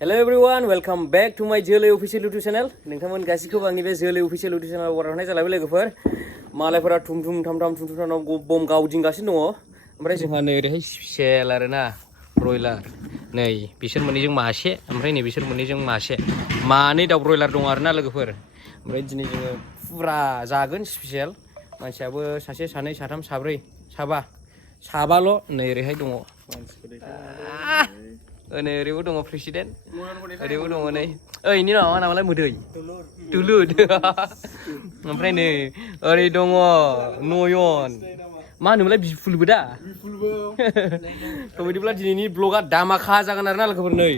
Hello everyone, welcome back to my Jolley official YouTube channel. नोंथांमोन गासिखौबो आंनि बे Jolley official YouTube channel बरायनाय जालायबाय लोगोफोर। मालायफोरा थुम थुम थाम थाम बम गावदिंगासिनो दङ। ओमफ्राय जोंहा नै ओरैहाय स्पेशल आरोना ब्रयलार। नै बिसोर मोननैजों मासे, ओमफ्राय नै बिसोर मोननैजों मासे। मानै दाउ ब्रयलार दङ आरोना लोगोफोर। ओमफ्राय दिनै जोङो फुरा जागोन स्पेशल। मानसियाबो सासे सानै साथाम साब्रै साबाल' नै ओरैहाय दङ। नै ओरैबो दङ प्रेसिडेन्ट ओरैबो दङ नै ओइ नि मा नामालाय मोदै दुलुर ओमफ्राय नै ओरै दङ नयन मा होनोमोनलाय बिफुलबो दा थ' बिदिब्ला दिनैनि ब्लगा दामाखा जागोन आरोना लोगोफोर नै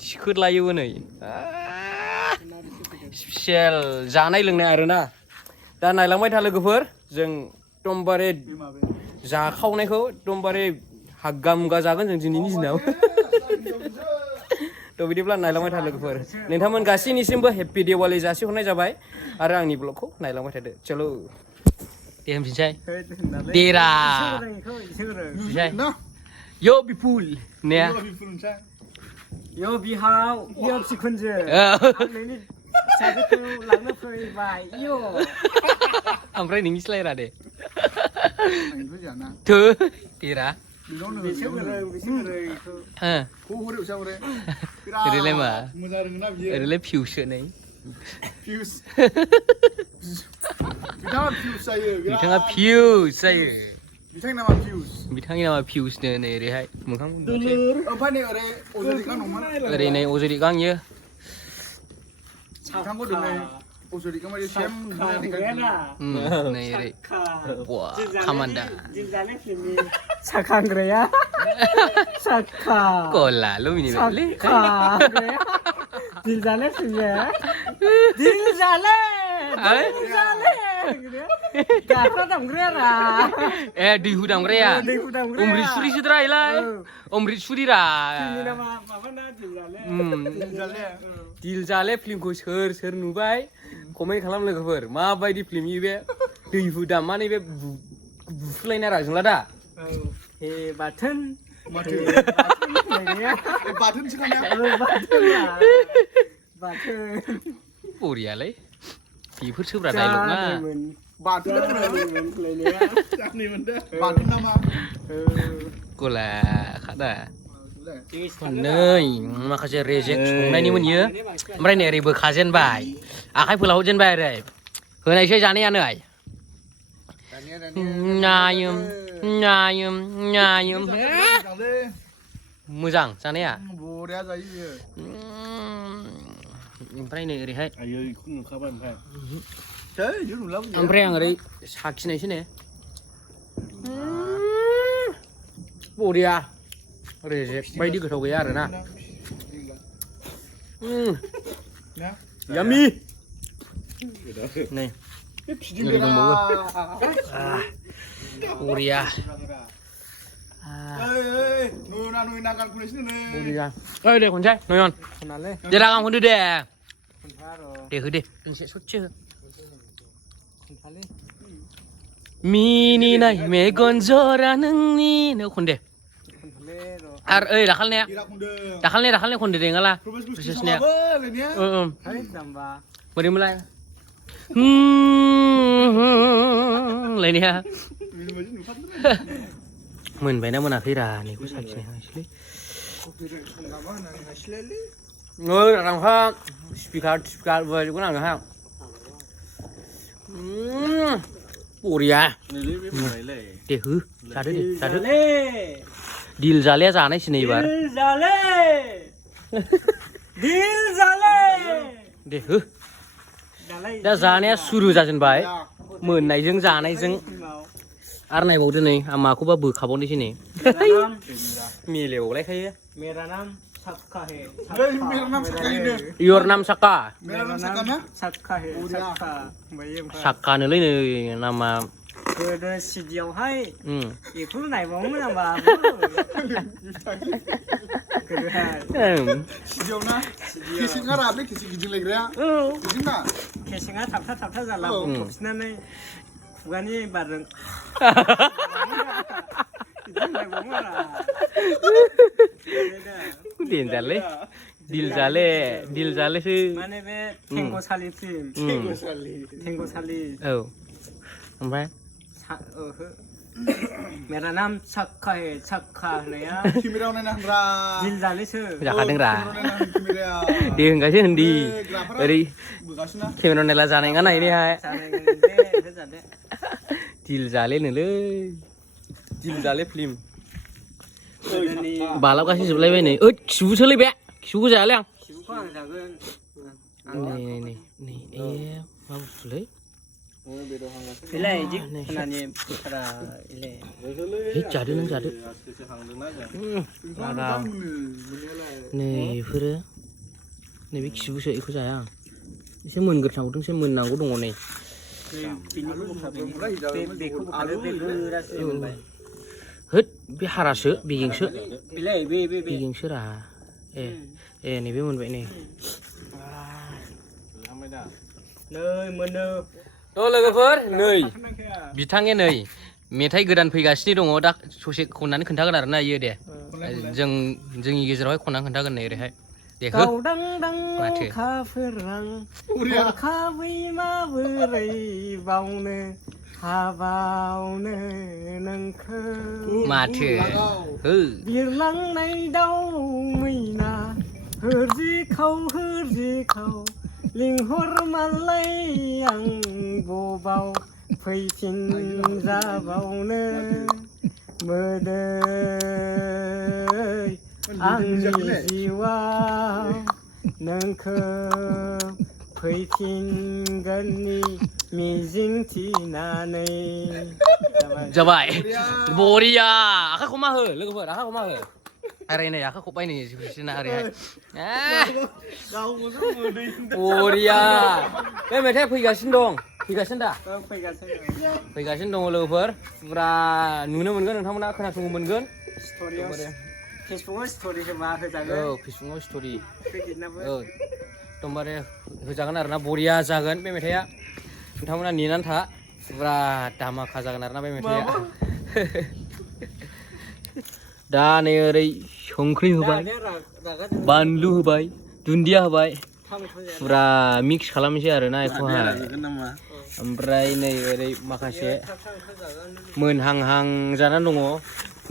थिखोद लायोबो नै स्पेशल जानाय लोंनाय आरोना दा नायलांबाय था लोगोफोर जों एकदमबारे जाखावनायखौ एकदमबारे हाग्गा मुगा जागोन जों दिनैनि दिनाव थ' बिदिब्ला नायलांबाय था लोगोफोर नोंथांमोन गासैनिसिमबो हेपि दिवालि जासिहरनाय जाबाय आरो आंनि ब्लगखौ नायलांबाय थादो चलो दे होनफिनसै देरा यो बिपुल ने यो बिहाव यो बिखुनजो नोंनि फिसाजोखौ लांनो फैबाय यो ओमफ्राय नोंनि स्लायरा दे थो देरा ओरैलाय मा ओरैलाय फिउसो नै बिथाङा फिउस जायो बिथांनि नामा फिउसनो नै ओरैहाय मोखां ओरै नै अजरिकां इयो नै ओरै खामान्दा साखांग्राया साखा गला लुमिनि बेले दिल जाले फैयो दिल जाले गाफ्रा दामग्राया ए दैहु दामग्राया अमृतसुरिसोद्रा इलाय अमृतसुरिरा दिल जाले फिल्मखौ सोर नुबाय कमेन्ट खालाम लोगोफोर माबायदि फिल्म बे दैहु दामनानै बे बुफुलायनाय रागजोंला दा हे बाथोन बाथोन बरियालै बेफोर सोब्रा डायलग ना गला खादा नै माखासे रेजेक्ट संनायनिमोन इयो ओमफ्राय नै ओरै बोखाजेनबाय आखाइ फोलावजेनबाय ओरै होनायसै जानायानो नायम मोजां जानाया ओमफ्राय नै ओरैहाय ओमफ्राय आं ओरै साखिनायसै ने बरिया रेजेक्ट बायदि गोथाव गैया आरोना यामि नै दंबावो बरिया बरिया ओइ दे खनसाय नयन दे रागां खनदो दे हो दे मोनसे ससे हो मिनिनाय मेगन जरा नोंनि नो खनदे आरो ओइ दाखालि खनदो दे नङाला प्रसेसनिया बोरै मोनलाय लायनाया मोनबायना मोनाखै रा नैखौ साखिनाय हांसैलै रांहा स्पिकार बायदिखौ नाङोहा बरिया दे हो जादो दिल जालेया जानायसै नै एबार दे हो दा जानाया सुरु जाजेनबाय मोननायजों जानायजों आरो नायबावदो नै आं माखौबा बोखाबावनोसै नै मिलायबावलायखायो योर नाम साका साकानोलै नै नामा गोदो सिडियावहाय बेखौ नायबावोमोन आंबा केसेङा थाबथा जाला थफिनानै खुगानि बारजों डेन्जारलै दिल जालेसो माने बे थेंग'सालि फिल्म थेंग'सालि औ ओमफ्राय मेरा नाम साक्का है साक्का होननाया केमेरायाव नायना होनब्रा दिल जालेसो जाखादोंरा केमेरायाव दे होनगासो होनदि ओरै बोगासिनो केमेरा नायला जानाय नङा नायनायहाय जादे दिल जालेनोलै दिल जाले फिल्म गोदोनि बालाबगासो जोबलायबाय नै ओइ खिबुसोलै बे खिबुखौ जायालै आं खिबुखौ आं जागोन नै ए मा बुस्थुलै बेलाय इदि खोनानि फोथारा इलाय है जादो नों जादो नै बेफोरो नैबे खिबुसो बेखौ जाया आं एसे मोनग्रोनांगौ एसे मोननांगौ दङ नै बेखौ बोखादो बे गोरासो मोनबाय होद बे हारासो बेगेंसो बेलाय बे बेगेंसो रा ए नैबे मोनबाय नै नै मोनो लोगोफोर नै बिथाङा नै मेथाइ गोदान फैगासिनो दङ दा ससे खननानै खोन्थागोन आरोना इयो दे जोंनि गेजेरावहाय खननानै खोन्थागोन नै ओरैहाय देखो माथो हरखाबै माबोरै बावनो हाबावनो नोंखौ माथो बिरलांनाय दाउ मैना होरजिखाव लिंहरमालाय आं बबाव फैफिनजाबावनो मोदै आंनि जिउआव नोंखौ फैफिनगोननि मिजिं थिनानै जाबाय बरिया आखाइखौ मा हो लोगोफोर आखाइखौ मा हो ओरै नै आखाइ खबाय नै बिसोरना ओरैहाय बरिया बे मेथाइआ फैगासिनो दा फैगासिनो दङ लोगोफोर फुरा नुनो मोनगोन नोंथांमोना खोनासंनो मोनगोन फेसबुकआव स्ट'रि होबा होजागोन औ फेसबुकआव स्ट'रि औ एकदमबारे होजागोन आरोना बरिया जागोन बे मेथाइआ नोंथांमोना नेनानै था फुरा धामाका जागोन आरोना बे मेथाइआ दा नै ओरै संख्रि होबाय बानलु होबाय दुन्दिया होबाय फुरा मिक्स खालामनोसै आरोना बेखौहाय ओमफ्राय नै ओरै माखासे मोनहांहां जानानै दङ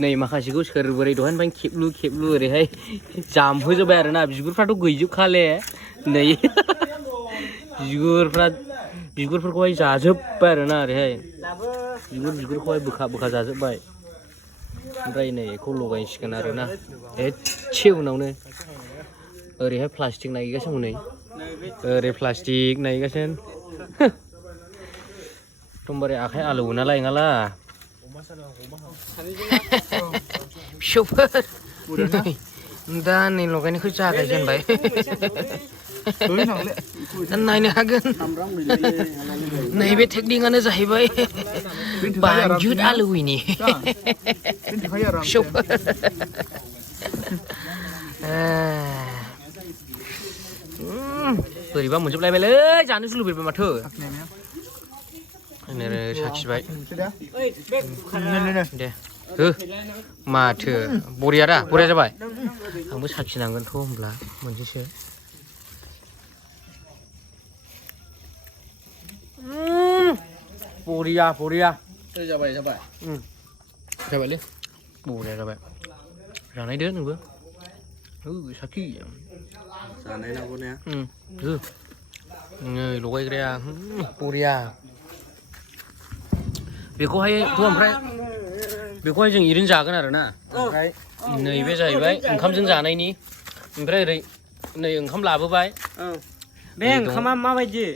नै माखासेखौ सोर बोरै दहायनिफ्रायनो खेबलु ओरैहाय जामहोजोब्बाय आरोना बिगुरफ्राथ' गैजोबखाले नै बिगुरफोरखौहाय जाजोब्बाय आरोना ओरैहाय बिगुरखौहाय बोखा जाजोब्बाय ओमफ्राय नै बेखौ लगायसिगोन आरोना एसे उनावनो ओरैहाय प्लास्टिक नायगासिनो नै ओरै प्लास्टिक नायगासिनो एकदमबारे आखाइ आलौवो नालाय नङाला फिसौफोर दा नै लगायनायखौ जागायजेनबाय नायनो हागोन नैबे टेकनिकआनो जाहैबाय बानजुद आलौवैनि फिसौफोर बोरैबा मोनजोबलायबायलै जानोसो लुबैबाय माथो साखिबाय दे हो माथो बरिया जाबाय आंबो साखिनांगोनथ' होमब्ला मोनसेसो बरिया जाबायलै बरिया जाबाय जानायदो नोंबो साखि जानाय नांगौ ने हो नै लगायग्राया बरिया बेखौहाय जों ओरैनो जागोन आरोना ओमफ्राय नैबे जाहैबाय ओंखामजों जानायनि ओमफ्राय ओरै नै ओंखाम लाबोबाय बे ओंखामा माबायदि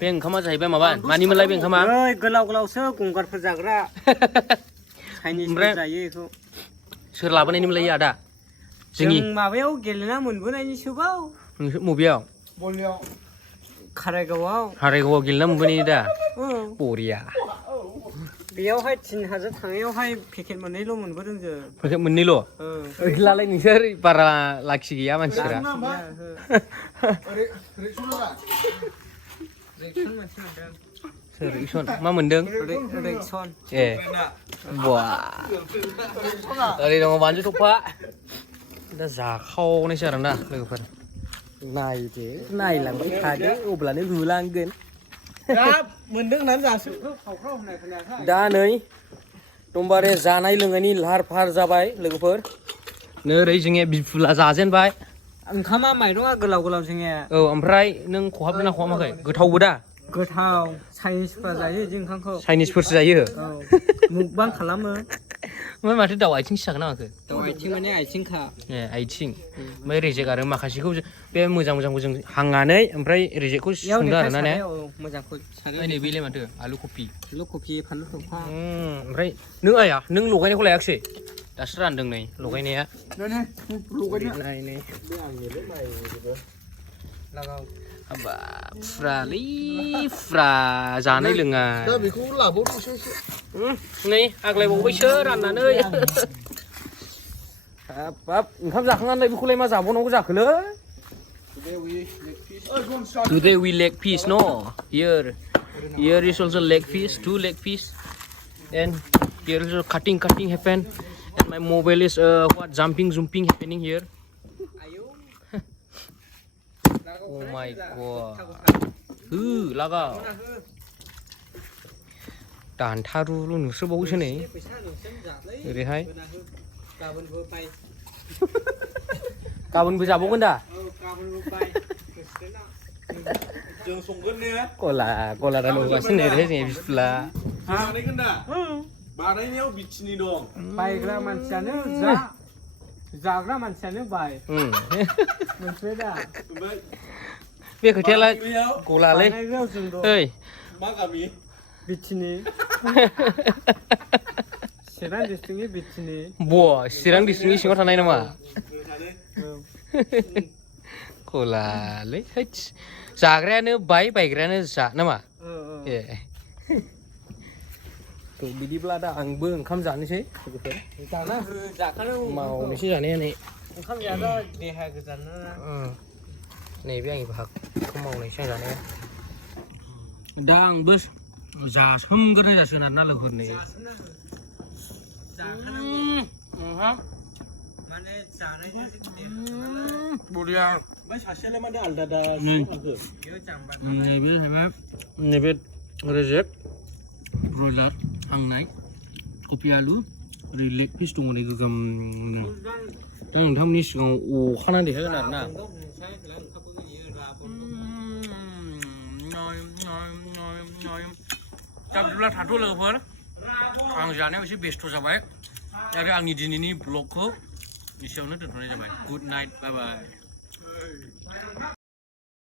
बे ओंखामा जाहैबाय माबा मानिमोनलाय बे ओंखामा गोलावसो गंगारफोर जाग्रा चाइनिसफोर जायो बेखौ सोर लाबोनायनिमोनलाय आदा जों माबायाव गेलेना मोनबोनायनिसोबाव नोंसोर बबेयाव कारायगावआव गेलेना मोनबोनायनि दा बरिया बेयावहाय 3000 थांनायावहाय पेकेट मोननैल' मोनबोदों जों पेकेट मोननैल' गैलालाय नोंसोर बारा लाखि गैया मानसिफोरा रिएक्सन मा मोनदों रिएक्सन ए बा ओरै दङ बानलु थफा दा जाखावनायसो आरोना लोगोफोर नायदो नायलांबाय थादो अब्लानो नुलांगोन दा मोनदों होननानै जासिगौ खावख्राव होननाय खोनायाखै दा नै एकदमबारे जानाय लोंनायनि लाहार फाहार जाबाय लोगोफोर नै ओरै जोंनिया बिफुला जाजेनबाय ओंखामा माइरङा गोलाव गोलाव जोंनिया औ ओमफ्राय नों खहाबदों ना खहामाखै गोथावबो दा गोथाव चाइनिसफ्रा जायो बिदि ओंखामखौ चाइनिसफोरसो जायो औ मुकबां खालामो ओमफ्राय माथो दाउ आथिंसो जागोन नामाखो दाउ आथिं माने आथिंखा ए आथिं ओमफ्राय रेजेक आरो माखासेखौ बे मोजां मोजांखौ जों हांनानै ओमफ्राय रेजेकखौ संदों आरोना ने मोजांखौ सारो नै बेलाय माथो आलु कफि आलु कफि फानलु दंफां ओमफ्राय नों आया नों लगायनायखौ लायाखिसै दासो रानदों नै लगायनाया लगायनो हाबा फुरालै फुरा जानाय लोङा दा बेखौ लाबावदोंसो नै आग्लायबावबायसो राननानै हाब ओंखाम जाखांनानै बेखौलाय मा जाबावनांगौ जाखोलै Today we leg piece no here is also leg piece 2 leg piece and here is also cutting happen and my mobile is what jumping happening here oh my god laga दानथारुल' नुसोबावोसो नै ओरैहाय गाबोनबो जाबावगोन दा जों संगोन ने गला नुगासिनो नै ओरैहाय जोंनि बिफुला बानायगोन दा बानायनायाव बिथिनि दं बायग्रा मानसियानो जाग्रा मानसियानो बाय मोनथिबाय दा बे खोथायालाय गलालै ओइ मा गामि बिथिनि चिरां डिस्ट्रिक्टनि बिथिनि चिरां डिस्ट्रिक्टनि सिङाव थानाय नामा गलालै जाग्रायानो बायग्रायानो जा नामा ए बिदिब्ला दा आंबो ओंखाम जानोसै मावनोसै जानाया नै ओंखाम जायाबा देहाया गोजान नैबे आंनि बाहागखौ मावनायसै आं जानाया दा आंबो जासोमग्रोनाय जासिगोन आरोना लोगोफोर नै माने जानायजों बरिया ओमफ्राय सासेयालाय माने आलदा नैबे रेजेक ब्रयलार हांनाय कफि आलु ओरै लेग पिस दङ नै गोगोमनो दा नोंथांमोननि सिगाङाव अखानानै देखायगोन आरोना दा बिदिब्ला थाथ' लोगोफोर आं जानायाव एसे बेस्थ' जाबाय आरो आंनि दिनैनि ब्लगखौ एसेयावनो दोनथ'नाय जाबाय गुड नाइट बाय बाय